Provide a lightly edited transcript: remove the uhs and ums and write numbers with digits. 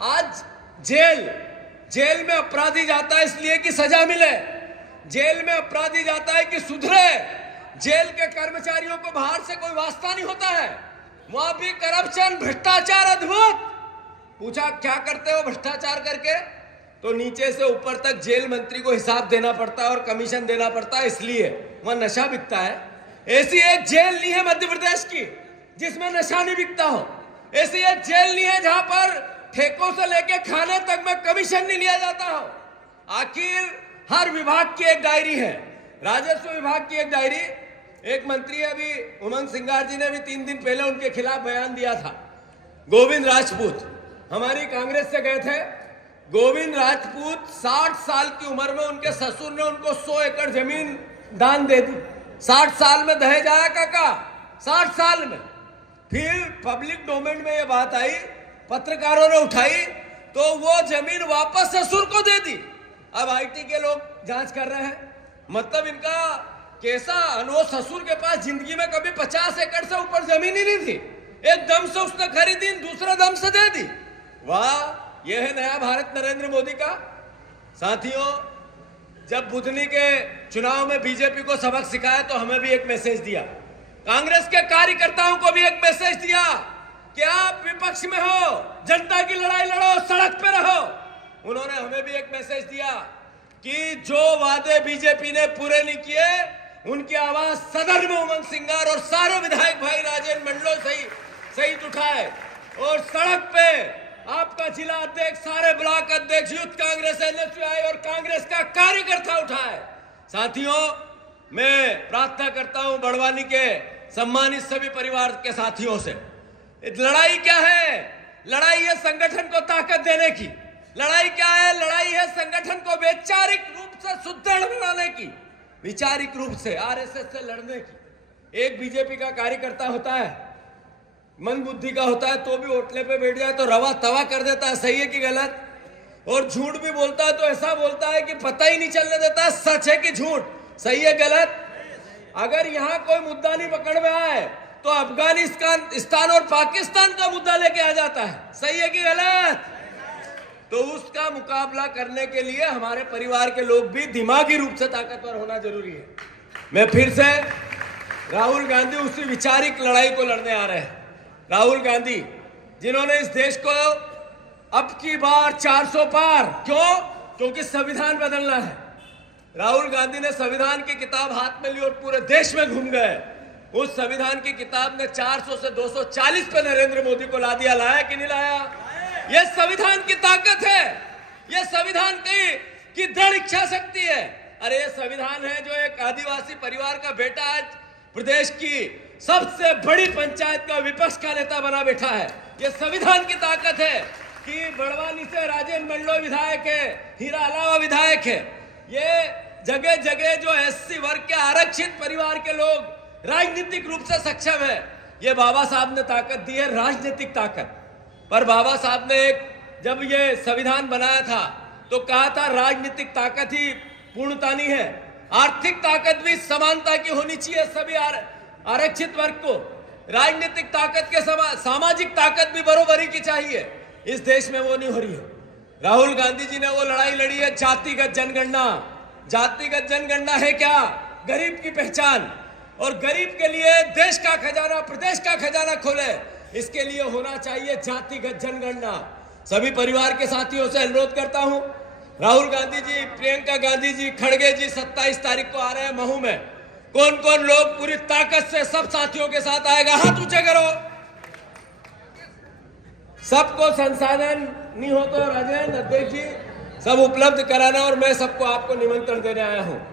आज जेल में अपराधी जाता है इसलिए कि सजा मिले, जेल में अपराधी जाता है कि सुधरे। जेल के कर्मचारियों को बाहर से कोई वास्ता नहीं होता है, वहां भी करप्शन, भ्रष्टाचार अद्भुत। पूछा क्या करते हो भ्रष्टाचार करके, तो नीचे से ऊपर तक जेल मंत्री को हिसाब देना पड़ता है और कमीशन देना पड़ता है, इसलिए वहां नशा बिकता है। ऐसी एक जेल नहीं है मध्य प्रदेश की जिसमें नशा नहीं बिकता हो, ऐसी एक जेल नहीं है जहां पर ठेकों से लेके खाने तक में कमीशन नहीं लिया जाता हो। आखिर हर विभाग की एक डायरी है, राजस्व विभाग की एक डायरी। एक मंत्री अभी उमंग सिंगार जी ने भी 3 दिन पहले उनके खिलाफ बयान दिया था। गोविंद राजपूत हमारी कांग्रेस से गए थे। गोविंद राजपूत 60 साल की उम्र में उनके ससुर ने उनको 100 एकड़ जमीन दान दे दी। 60 साल में दहेज आया काका, 60 साल में। फिर पब्लिक डोमेन में ये बात आई, पत्रकारों ने उठाई, तो वो जमीन वापस ससुर को दे दी। अब आईटी के लोग जांच कर रहे हैं, मतलब इनका कैसा अनुभव। ससुर के पास जिंदगी में कभी 50 एकड़ से ऊपर जमीन ही नहीं थी, एक दम से उसने खरीदी, दूसरे दम से दे दी। वाह, यह है नया भारत नरेंद्र मोदी का। साथियों, जब बुधनी के चुनाव में बीजेपी को सबक सिखाया तो हमें भी एक मैसेज दिया, कांग्रेस के कार्यकर्ताओं को भी एक मैसेज दिया कि आप विपक्ष में हो, जनता की लड़ाई लड़ो, सड़क पे रहो। उन्होंने हमें भी एक मैसेज दिया कि जो वादे बीजेपी ने पूरे नहीं किए उनकी आवाज सदन में उमंग सिंगार और सारे विधायक भाई राजेंद्र मंडलों सहित उठाए, और सड़क पे आपका जिला अध्यक्ष, सारे ब्लॉक अध्यक्ष, यूथ कांग्रेस, एनएसयूआई और कांग्रेस का कार्यकर्ता उठाए। साथियों, मैं प्रार्थना करता हूं बड़वानी के सम्मानित सभी परिवार के साथियों से, लड़ाई क्या है? लड़ाई है संगठन को ताकत देने की। लड़ाई क्या है? लड़ाई है संगठन को वैचारिक रूप से सुदृढ़ बनाने की, वैचारिक रूप से आरएसएस से लड़ने की। एक बीजेपी का कार्यकर्ता होता है, मन बुद्धि का होता है, तो भी होटले पे बैठ जाए तो रवा तवा कर देता है, सही है कि गलत? और झूठ भी बोलता है तो ऐसा बोलता है कि पता ही नहीं चलने देता है सच है कि झूठ, सही है गलत? अगर यहाँ कोई मुद्दा नहीं पकड़ में आए तो अफगानिस्तान और पाकिस्तान का मुद्दा लेके आ जाता है, सही है कि गलत? तो उसका मुकाबला करने के लिए हमारे परिवार के लोग भी दिमागी रूप से ताकतवर होना जरूरी है। मैं फिर से राहुल गांधी उसी वैचारिक लड़ाई को लड़ने आ रहे हैं। राहुल गांधी जिन्होंने इस देश को अब की बार 400 पार, क्यों? क्योंकि संविधान बदलना है। राहुल गांधी ने संविधान की किताब हाथ में ली और पूरे देश में घूम गए। उस संविधान की किताब ने 400 से 240 पे नरेंद्र मोदी को ला दिया। लाया कि नहीं लाया? यह संविधान की ताकत है, यह संविधान की दृढ़ इच्छा शक्ति है। अरे ये संविधान है जो एक आदिवासी परिवार का बेटा आज प्रदेश की सबसे बड़ी पंचायत का विपक्ष का नेता बना बैठा है। यह संविधान की ताकत है कि बड़वानी से राजेंद्र मंडलोई विधायक है, हीरा अलावा विधायक है। ये जगह जगह जो एससी वर्ग के आरक्षित परिवार के लोग राजनीतिक रूप से सक्षम है, ये बाबा साहब ने ताकत दी है, राजनीतिक ताकत। पर बाबा साहब ने जब ये संविधान बनाया था तो कहा था राजनीतिक ताकत ही पूर्णता नहीं है, आर्थिक ताकत भी समानता की होनी चाहिए सभी आरक्षित वर्ग को। राजनीतिक ताकत के सामाजिक ताकत भी बरोबरी की चाहिए। इस देश में वो नहीं हो रही है। राहुल गांधी जी ने वो लड़ाई लड़ी है जातिगत जनगणना। जातिगत जनगणना है क्या? गरीब की पहचान, और गरीब के लिए देश का खजाना, प्रदेश का खजाना खोले, इसके लिए होना चाहिए जातिगत जनगणना। सभी परिवार के साथियों से अनुरोध करता हूं, राहुल गांधी जी, प्रियंका गांधी जी, खड़गे जी 27 तारीख को आ रहे हैं महू में। कौन कौन लोग पूरी ताकत से सब साथियों के साथ आएगा? हाथ ऊंचे करो। सबको संसाधन नहीं हो तो राजेंद्र अध्यक्ष जी सब उपलब्ध कराना, और मैं सबको आपको निमंत्रण देने आया हूं।